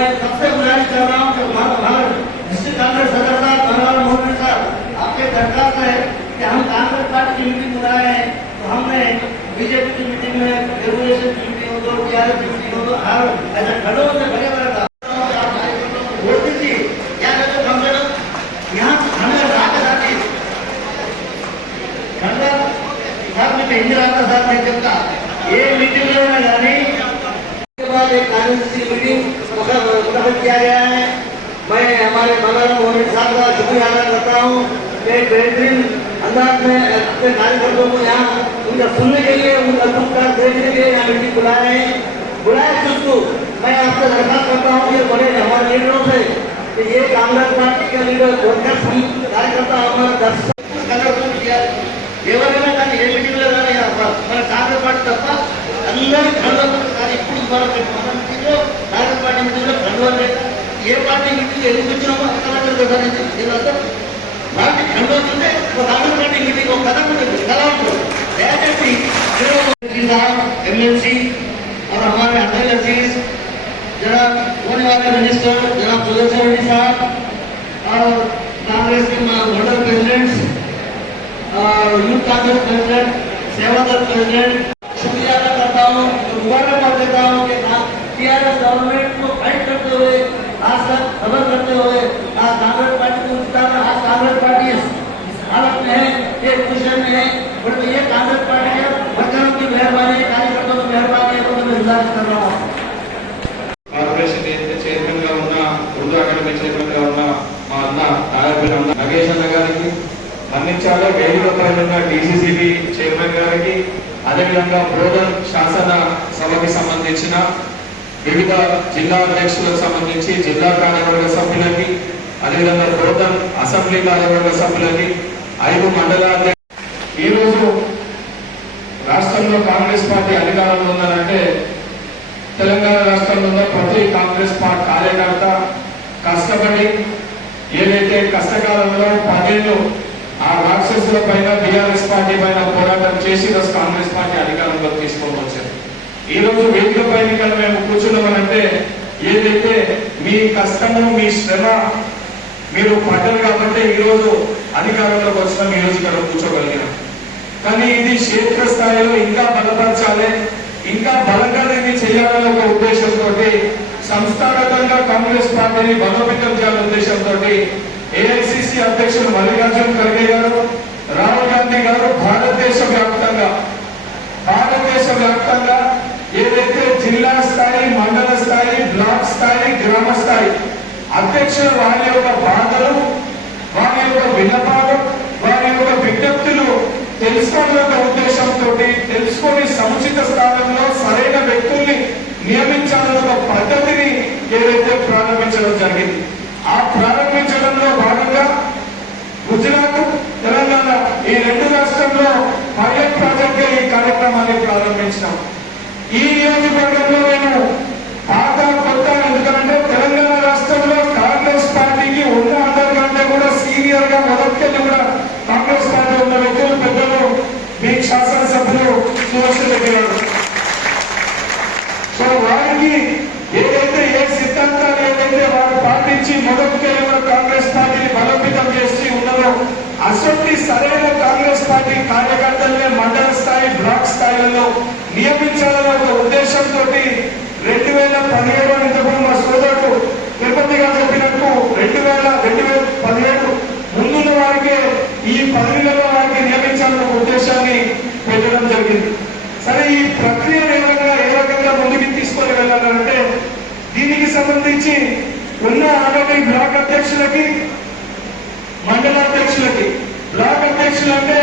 मैं सबसे गुजारिश कर रहा हूँ कि हमारे डिस्ट्रिक्ट कांग्रेस सदर साहब मनोहर मोहन साहब आपके दरखास्त है कि हम कांग्रेस पार्टी की मीटिंग बुलाए हैं, तो हमने बीजेपी की मीटिंग में रेगुलेशन की मीटिंग हो तो टीआरएस की मीटिंग हो तो हर ऐसा खड़ों से भरे भरे था बोलती थी क्या कहते कम से कम यहाँ हमें रात आती साहब में इंदिरा साहब ने कहता ये मीटिंग में जानी के बाद एक कांग्रेस की मीटिंग मुखर किया गया है। मैं हमारे मनोहर मोहन साहब का शुक्रिया अदा करता हूँ। एक बेहतरीन अंदाज में अपने कार्यकर्ताओं को यहाँ उनका सुनने के लिए उनका दुख दर्द देखने के लिए यहाँ मीटिंग बुलाए हैं। बुलाए उसको मैं आपसे दरखास्त करता हूँ ये बड़े हमारे लीडरों से कि ये कांग्रेस पार्टी का लीडर कार्यकर्ता हमारा दर्शक ఎవరైనా కానీ ఏ మీటింగ్లో కానీ మన కాంగ్రెస్ పార్టీ తప్ప అందరి ఖండోలు ఇప్పుడు మీటింగ్లో కాంగ్రెస్ పార్టీ మీటింగ్లో ఖండోలు లేక ఏ పార్టీ మీటింగ్ ఎందుకు వచ్చినామో అర్థం దీనివల్ల పార్టీ ఖండోలు ఉంటే ఒక కాంగ్రెస్ పార్టీ మీటింగ్ ఒక కథ ఉంటుంది కథ ఉంటుంది దయచేసి एमएलसी और हमारे अब्दुल अजीज जनाब होने वाले मिनिस्टर जनाब सुदर्शन रेड्डी साहब और कांग्रेस के मंडल presidents youth Congress president Sevadal president शुक्रिया अदा करता हूँ मुबारकबाद देता हूँ कि टीआरएस गवर्नमेंट को फाइट करते हुए आज तक खबर करते हुए आज कांग्रेस पार्टी को उतारना आज कांग्रेस पार्टी हालत में है ये पोजिशन में है और ये कांग्रेस पार्टी के वर्करों की मेहरबानी कार्यकर्ताओं की मेहरबानी है तो मैं गुजारिश कर रहा हूँ కార్పొరేషన్ చైర్మన్ గా ఉన్న ఉర్దూ అకాడమీ చైర్మన్ గా ఉన్న మా అన్న నగేష్ అన్న గారికి మన్నించాలి వేదిక పైన ఉన్న డిసిసిబి చైర్మన్ గారికి అదేవిధంగా బోధన్ శాసన సభకి సంబంధించిన వివిధ జిల్లా అధ్యక్షులకు సంబంధించి జిల్లా కార్యవర్గ సభ్యులకి అదేవిధంగా బోధన్ అసెంబ్లీ కార్యవర్గ సభ్యులకి 5 మండల ఈ రోజు రాష్ట్రంలో కాంగ్రెస్ పార్టీ అధికారంలో ఉన్నదంటే తెలంగాణ రాష్ట్రంలో ఉన్న ప్రతి కాంగ్రెస్ పార్టీ కార్యకర్త కష్టపడి ఏదైతే కష్టకాలంలో 10 ఏళ్ళు ఆ రాక్షసుల పైన బీఆర్ఎస్ పార్టీ పైన పోరాటం చేసి ఈరోజు కాంగ్రెస్ పార్టీ అధికారంలోకి తీసుకొని వచ్చారు. ఈ రోజు వేదిక పైన మేము కూర్చున్నామనంటే ఏదైతే మీ కష్టము మీ శ్రమ మీరు పడ్డారు కాబట్టి ఈ రోజు అధికారంలోకి వచ్చినాం, ఈ రోజు ఇక్కడ కూర్చోగలిగినాం. కానీ ఇది క్షేత్ర స్థాయిలో ఇంకా బలపరచాలి, ఇంకా బలంగా దీన్ని చేయాలనే ఒక ఉద్దేశంతో సంస్థాగతంగా కాంగ్రెస్ పార్టీని బలోపేతం చేయాలనే ఉద్దేశంతో ఏఐసిసి అధ్యక్షులు మల్లికార్జున ఖర్గే గారు, రాహుల్ గాంధీ గారు భారతదేశ వ్యాప్తంగా ఏదైతే జిల్లా స్థాయి, మండల స్థాయి, బ్లాక్ స్థాయి, గ్రామ స్థాయి అధ్యక్షులు వారి యొక్క బాధలు, వారి యొక్క విన్నపాలు, వారి యొక్క విజ్ఞప్తులు తెలుసుకునే ఉద్దేశంతో తెలుసుకొని సముచిత స్థానంలో సరైన వ్యక్తుల్ని నియమించాలనే ఒక పద్ధతిని ఏదైతే ప్రారంభించడం జరిగింది. ఆ ప్రారంభించడంలో భాగంగా గుజరాత్, తెలంగాణ ఈ 2 రాష్ట్రంలో పైలట్ ప్రాజెక్ట్ ఈ కార్యక్రమాన్ని ప్రారంభించినాం. ఈ నియోజకవర్గంలో మేము పాత కొత్త ఎందుకంటే తెలంగాణ రాష్ట్రంలో కాంగ్రెస్ పార్టీకి ఉన్న అందరికంటే కూడా సీనియర్ గా మొదటికెళ్ళి కూడా కాంగ్రెస్ పార్టీ ఉన్న వ్యక్తులు పెద్దలు మీ శాసనసభ్యులు సుదర్శన్ రెడ్డి గారు. సో వారికి ఏదైతే ఏ సిద్ధాంతాలు ఏదైతే వారు పాటించి మొదటికెళ్ళి కూడా కాంగ్రెస్ పార్టీని బలోపేతం చేసి ఉన్నదో అసలు సరైన కాంగ్రెస్ పార్టీ కార్యకర్తలనే మండల స్థాయి, బ్లాక్ స్థాయిలలో నియమించాలనే ఒక ఉద్దేశంతో 2017 ఇంతకు మా సోదరుడు తిరుపతి గారు చెప్పినట్టు 2017 ముందున్న వారికే ఈ పదవిలలో వారికి నియమించాలనే ఉద్దేశాన్ని పెట్టడం జరిగింది. సరే ఈ ప్రక్రియ ఏ రకంగా ముందుకు తీసుకొని వెళ్ళాలంటే దీనికి సంబంధించి ఉన్న ఆల్రెడీ బ్లాక్ అధ్యక్షులకి, మండల అధ్యక్షులకి, బ్లాక్ అధ్యక్షులు అంటే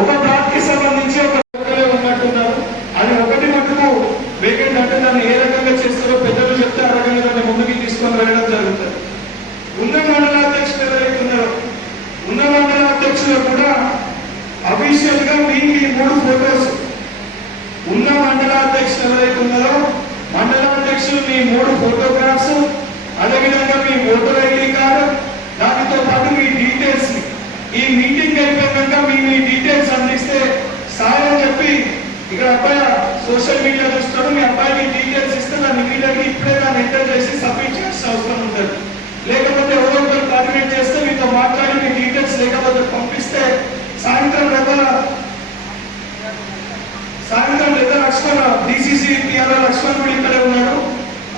ఒక బ్లాక్ కి సంబంధించి ఒక ఉన్నట్టున్నారు. అది ఒకటి మటుకు వేకెంట్ అంటే దాన్ని ఏ రకంగా చేస్తారో పెద్దలు చెప్తే ఆ రకంగా దాన్ని ముందుకు తీసుకొని వెళ్ళడం జరుగుతుంది. ఉన్న మండల అధ్యక్షులు ఎవరైతే ఉన్నారో ఉన్న మండల అధ్యక్షులు కూడా అఫీషియల్ గా మీ 3 ఫోటోస్ ఉన్న మండల అధ్యక్షులు ఎవరైతే ఉన్నారో మండల అధ్యక్షులు మీ 3 ఫోటోగ్రాఫ్స్, అదేవిధంగా మీ ఓటర్ ఐడి కార్డు, దానితో పాటు మీ డీటెయిల్స్ ఈ మీటింగ్ అయిపోయాక మీ డీటెయిల్స్ అందిస్తే సార్ అని చెప్పి ఇక్కడ అబ్బాయి సోషల్ మీడియా చూస్తాడు, మీ అబ్బాయికి డీటెయిల్స్ ఇస్తే దాన్ని ఇమీడియట్గా ఇప్పుడే దాన్ని ఎంటర్ చేసి సబ్మిట్ కోఆర్డినేట్ చేస్తే మీతో మాట్లాడి మీ డీటెయిల్స్ లేకపోతే పంపిస్తే సాయంత్రం లేదా లక్ష్మణ్ డిసిసి పిఆర్ఓ లక్ష్మణ్ కూడా ఇక్కడే ఉన్నాడు.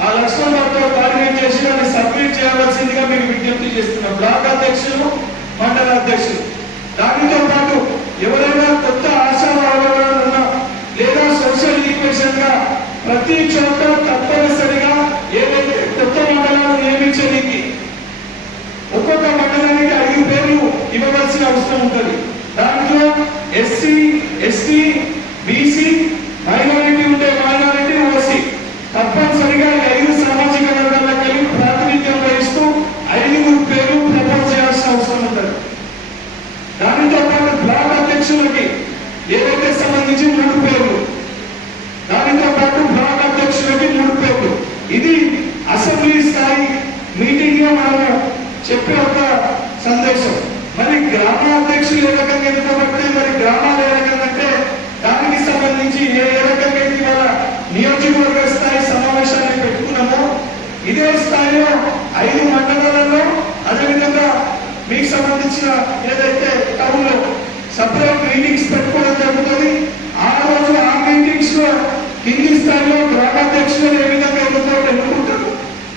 ఆ లక్ష్మణ్ బాబుతో కోఆర్డినేట్ చేసి దాన్ని సబ్మిట్ చేయవలసిందిగా మీకు విజ్ఞప్తి చేస్తున్నాం. బ్లాక్ అధ్యక్షులు, మండల అధ్యక్షులు, దానితో పాటు ఎవరైనా కొత్త ఆశావాహులు ఉన్నా లేదా సోషల్ ఈక్వేషన్ గా ప్రతి చోట తప్పనిసరిగా ఏదైతే కొత్త మండలాలు నియమించడానికి ఒక్కొక్క మండలానికి 5 పేర్లు ఇవ్వవలసిన అవసరం ఉంటుంది. దాంట్లో ఎస్సీ, ఎస్టీ, బీసీ, మైనారిటీ ఉంటే మైనారిటీ, ఓసీ తప్పనిసరిగా 5 సామాజిక వర్గాలకు కలిపి ప్రాతినిధ్యం వహిస్తూ 5 పేర్లు ప్రపోజ్ చేయాల్సిన అవసరం ఉంటుంది. దానితో పాటు బ్లాక్ అధ్యక్షులకి ఏదైతే సంబంధించి 3 పేర్లు, దానితో పాటు బ్లాక్ అధ్యక్షులకి 3 పేర్లు. ఇది అసెంబ్లీ స్థాయి మీటింగ్ లో మనం చెప్పే ఒక సందేశం. మరి గ్రామ అధ్యక్షులు ఏ రకంగా ఎన్నుకోబడితే మరి గ్రామాలు ఏ రకంగా అంటే దానికి సంబంధించి ఏ రకంగా ఇవాళ నియోజకవర్గ స్థాయి సమావేశాన్ని పెట్టుకున్నామో ఇదే స్థాయిలో 5 మండలాలలో అదేవిధంగా మీకు సంబంధించిన ఏదైతే టౌన్ లో సపరేట్ మీటింగ్స్ పెట్టుకోవడం జరుగుతుంది. ఆ రోజు ఆ మీటింగ్స్ లో కింది స్థాయిలో గ్రామాధ్యక్షులు ఏ విధంగా ఎన్నుకుంటారు,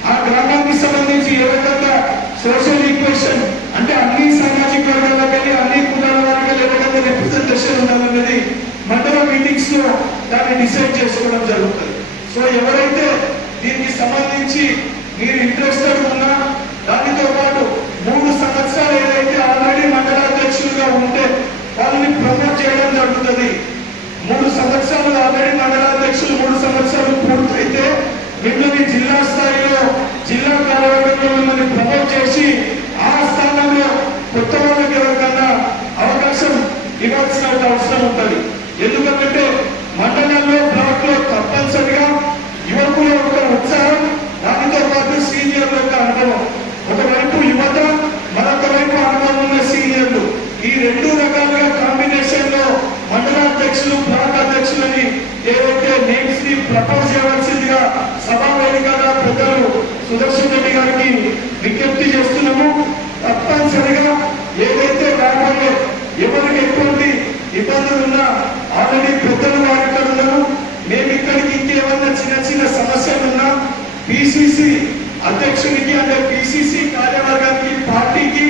ఆ గ్రామానికి సంబంధించి ఏ విధంగా సోషల్ ఈక్వేషన్ అంటే అన్ని సామాజిక వర్గాలకి అన్ని కులాల వారికి ఏ విధంగా రిప్రజెంటేషన్ ఉండాలనేది మండల మీటింగ్స్ లో దాన్ని డిసైడ్ చేసుకోవడం జరుగుతుంది. సో ఎవరైతే దీనికి సంబంధించి మీరు ఇంట్రెస్టెడ్ ఉన్నా దానితో పాటు 3 సంవత్సరాలు ఏదైతే ఆల్రెడీ మండలాధ్యక్షులుగా ఉంటే వాళ్ళని ప్రమోట్ చేయడం జరుగుతుంది. 3 సంవత్సరాలు ఆల్రెడీ మండలాధ్యక్షులు 3 సంవత్సరాలు పూర్తయితే మిమ్మల్ని జిల్లా స్థాయిలో జిల్లా కార్యవర్గంలో మిమ్మల్ని ప్రమోట్ చేసి ఆ స్థానంలో కొత్త వాళ్ళకి ఎవరికన్నా అవకాశం ఇవ్వాల్సిన అవసరం ఉంటుంది. ఎందుకంటే మండలంలో బ్లాక్ లో తప్పనిసరిగా యువకుల యొక్క ఉత్సాహం, దానితో పాటు సీనియర్ల యొక్క అనుభవం, ఒకవైపు యువత మరొక వైపు అనుభవం ఉన్న సీనియర్లు, ఈ 2 రకాలుగా కాంబినేషన్ లో మండలాధ్యక్షులు బ్లాక్ అధ్యక్షులని ఏవైతే నేమ్స్ ని ప్రపోజ్ చేయవలసిందిగా సభా వేదికగా పెద్దలు సుదర్శన్ రెడ్డి గారికి విజ్ఞప్తి చేస్తున్నాము. తప్పనిసరిగా ఏదైతే రాబోయే ఎవరికి ఎటువంటి ఇబ్బందులు ఉన్నా ఆల్రెడీ పెద్దలు వారు ఇక్కడ ఉన్నారు. మేము ఇక్కడికి ఇంకేమన్నా చిన్న సమస్యలు ఉన్నా పిసిసి అధ్యక్షునికి అంటే పిసిసి కార్యవర్గానికి పార్టీకి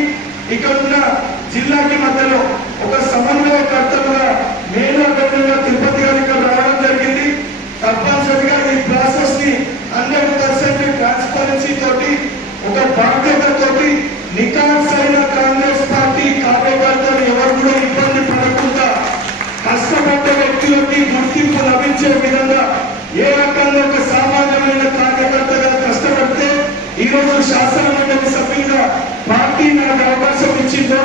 ఇక్కడ ఉన్న జిల్లాకి మధ్యలో ఒక సమన్వయకర్తలుగా నేను అభ్యర్థులుగా తిరుపతి గారు ఇక్కడ రావడం జరిగింది. తప్పనిసరిగా ఈ ప్రాసెస్ ని 100% ట్రాన్స్పరెన్సీ తోటి ఒక బాధ్యతతోటి నికార్సైన కాంగ్రెస్ పార్టీ కార్యకర్తలు ఎవరు కూడా ఇబ్బంది పడకుండా కష్టపడ్డ వ్యక్తులకి గుర్తింపు లభించే విధంగా ఏ రకంగా ఒక సామాన్యమైన కార్యకర్తగా కష్టపడితే ఈ రోజు శాసన మండలి సభ్యులుగా పార్టీ నాకు అవకాశం ఇచ్చిందో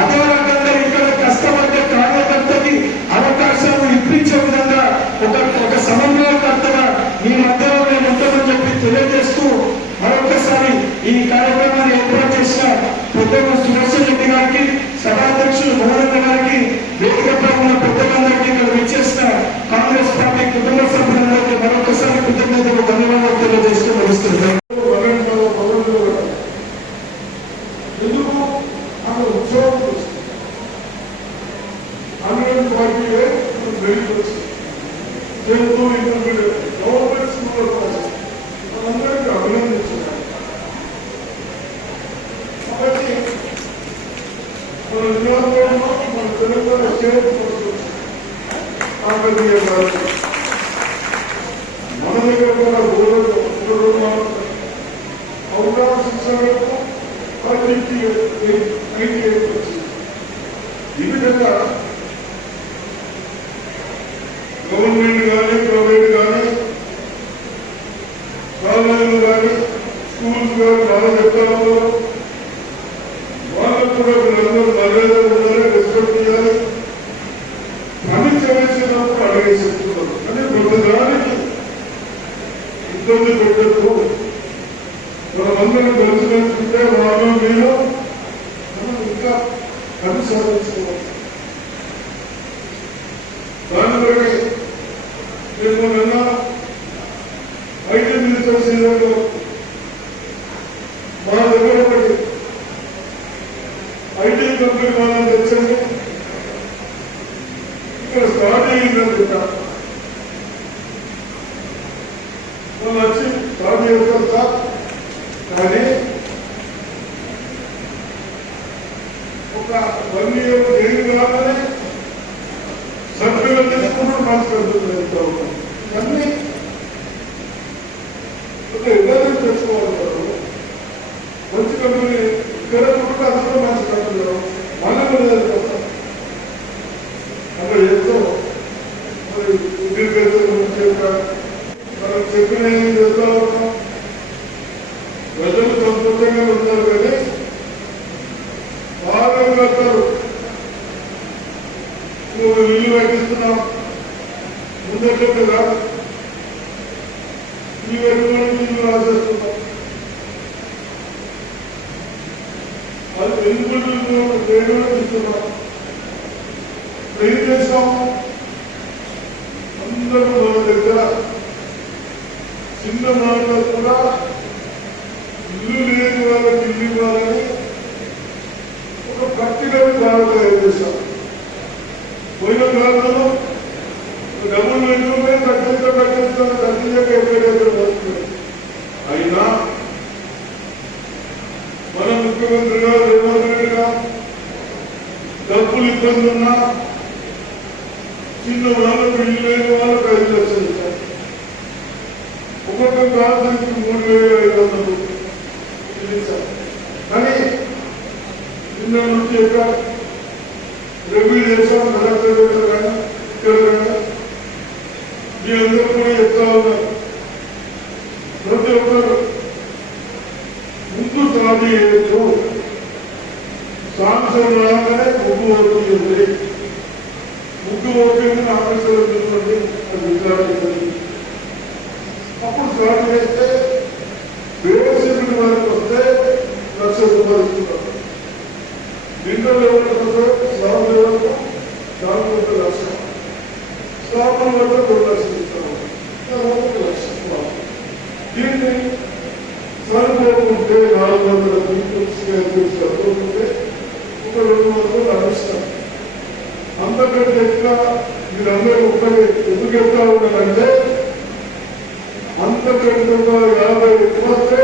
అదే రకంగా ఇక్కడ కష్టపడ్డ కార్యకర్తకి అవకాశాలు ఇప్పించే విధంగా ఒక సమన్వయకర్తగా మీ మధ్యలో నేను ఉంటానని చెప్పి తెలియజేస్తూ మరొకసారి ఈ కార్యక్రమాన్ని ఏర్పాటు చేసిన పెద్దలు సుదర్శన్ రెడ్డి గారికి, సభాధ్యక్షులు మోహన్ గారికి, వేదికపై ఉన్న పెద్దలందరికీ ఇక్కడ విచ్చేసిన కాంగ్రెస్ పార్టీ కుటుంబ సభ్యులందరికీ మరొకసారి కృతజ్ఞతలు ధన్యవాదాలు తెలియజేస్తూ నడుస్తున్నాను. ఎందుకు ఆమె ఉద్యోగం గవర్నమెంట్ స్కూల్ కోసం అందరికీ అభినందించున్నాను. కాబట్టి మన నియోజకవర్గంలో మన తెలంగాణ స్టేట్ కాకతీయ గారు మన దగ్గర కూడా అవగాహన శిక్షణకు 98 వచ్చింది. ఈ విధంగా గవర్నమెంట్ కానీ ప్రైవేట్ కానీ కాలేజీలు కానీ స్కూల్స్ కానీ బాగా చెప్తారు. వాళ్ళకు కూడా వీళ్ళందరూ మర్యాద ఉండాలి, రెస్పెక్ట్ చేయాలి. పని చేసేటప్పుడు అడిగే చెప్తున్నారు కానీ ప్రతిదానికి ఇబ్బంది పెట్టద్దు. మనమందరం కలిసినట్టుంటే వాళ్ళు మీరు మనం ఇంకా పని సాధించుకోవాలి. దాని వరకే నేను నిన్న ఐటీ మినిస్టర్ సీజన్లో మా దగ్గర ఒకటి కంపెనీ వాళ్ళని తెచ్చండి, ఇక్కడ స్టార్ట్ అయ్యిందని చెప్పారు. వాళ్ళు వచ్చి స్టార్ట్ చేస్తారు సార్. కానీ ఒక 1 year జైలు కాగానే సభ్యులు తీసుకుంటూ మాట్లాడుతున్నారు. అన్నీ ఒక ఇబ్బందులు తెచ్చుకోవాలి. మంచి కంపెనీ ఇక్కడ కూడా అందరూ మంచి కంపెనీలు మనం అక్కడ ఎంతో మరి మనం చెప్పిన చేస్తా ఉన్నాం. ప్రజలు సంతోషంగా ఉన్నారు కానీ బాగా కడతారు. ఇల్లు కట్టిస్తున్నాం ముందట్లుగా ఈ వైపు ఇల్లు రాసేస్తున్నాం. అది ఎందుకు నేను ఇస్తున్నాం. ఏం చేస్తాము? అందరూ మన దగ్గర చిన్న మాటలు కూడా ఇల్లు లేని వాళ్ళకి ఇల్లు ఇవ్వాలని ఒక పట్టికలు బాగా తయారు చేశాం. పోయిన కాలంలో డబ్బులు పెట్టుకునే కట్టించక ఎక్కడెక్కడ వస్తుంది. అయినా మన ముఖ్యమంత్రిగా రేవంత్ రెడ్డిగా డబ్బులు ఇబ్బంది ఉన్నా చిన్న వాళ్ళకు ఇల్లు లేని వాళ్ళకు 5 లక్షలు ఇచ్చారు. ఒక్కొక్క ప్రాంతానికి 3,500 ఇచ్చారు. కానీ నిన్న నుంచి ఎక్కడ రివ్యూ చేశాం కలెక్టర్ దగ్గర కానీ ఇక్కడ కానీ మీ అందరూ కూడా చెప్తా ఉన్నారు. ప్రతి ఒక్కరు ముందు సాధి చేయొచ్చు. సాంసన్ రాగానే ముగ్గు ఓపిక ముగ్గు ఓపిక ఆఫీసర్లు చూసుకోండి అది విచారించండి. అప్పుడు స్టార్ట్ చేస్తే బేసిక్ వరకు వస్తే 1,00,000 రూపాయలు ఇస్తున్నారు. ఇంటర్ లెవెల్ వస్తే స్లాబ్ లెవెల్ 4 లక్షలు, స్లాబ్ వద్ద 2 లక్షలు ఇస్తున్నారు. 1 లక్ష. దీన్ని సరిపోకుంటే 400 తీసుకుంటే ఒక 200 లభిస్తారు. అంతకంటే ఎక్కువ మీరందరూ ఒక్కటి ఎందుకు చెప్తా ఉన్నారంటే అంతకంటే 50 ఎక్కువ వస్తే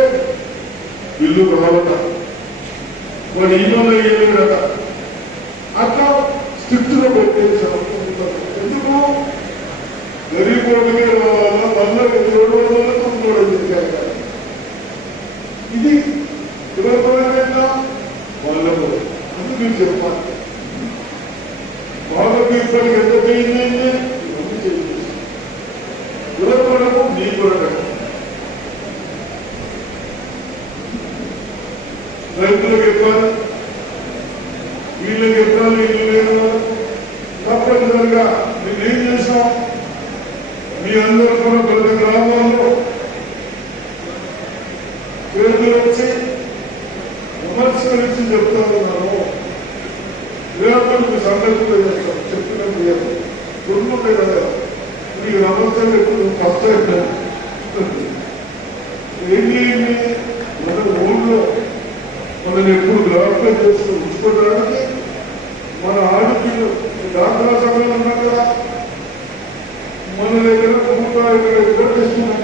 ఇల్లు కావాలట, వాడు ఇల్లు ఏమి కదా అట్లా స్ట్రిక్ట్ గా పెట్టేసాం. ఎందుకు గరీబ్ రోడ్డుకే రావాలా? 100 రోజుల్లో 9 రోజులు. ఇది ఎవరికైనా వాళ్ళకు అందుకు మీరు చెప్పాలి. వాళ్ళకి ఇప్పటికి ఎంత చేయిందంటే ఇవన్నీ చేయించారు. ఎవరి కొరకు? మీ కొరకు. రైతులకు చెప్పాలి, వీళ్ళకి చెప్పాలి. ఇల్లు లేని వాళ్ళు తప్పనిసరిగా మేము ఏం చేసాం? మీ అందరూ కూడా ప్రతి గ్రామాల్లో పేర్లు వచ్చి విమర్శించి చెప్తా ఉన్నాను. రేపటి సంగతి చేస్తాం. చెప్పిన గుర్తుంటే కదా మీకు నమస్కారం ఎప్పుడు ఫస్ట్ ఏం చేయండి? మన ఊళ్ళో మనల్ని ఎప్పుడు గ్రాఫ్గా చేస్తూ ఉంచుకోవడానికి మన ఆడపిల్లలు డాక్టర్ల సమయంలో ఉన్నా కదా మన దగ్గర ఇక్కడ చేస్తున్నాం.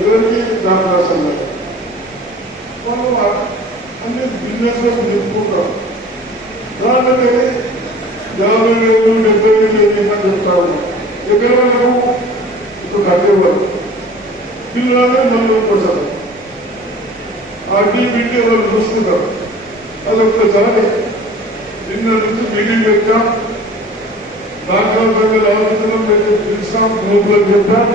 ఎవరికి డాక్టర్ల సమయం వాళ్ళు అన్ని బిజినెస్ లో నిలుపుకుంటారు. దానికి 50,000 70,000 చెప్తా ఉన్నాం. ఎక్కడ వరకు ఇప్పుడు కట్టేవారు పిల్లలే మళ్ళీ ఒక్కసారి అడ్డీ బిడ్డే వాళ్ళు చూసుకుంటారు. అదొక్కసారి నిన్న నుంచి మీటింగ్ పెట్టాం. డాక్టర్ సంఘాలు ఆలోచన పిలిచాం. గ్రూపులకు చెప్పాం.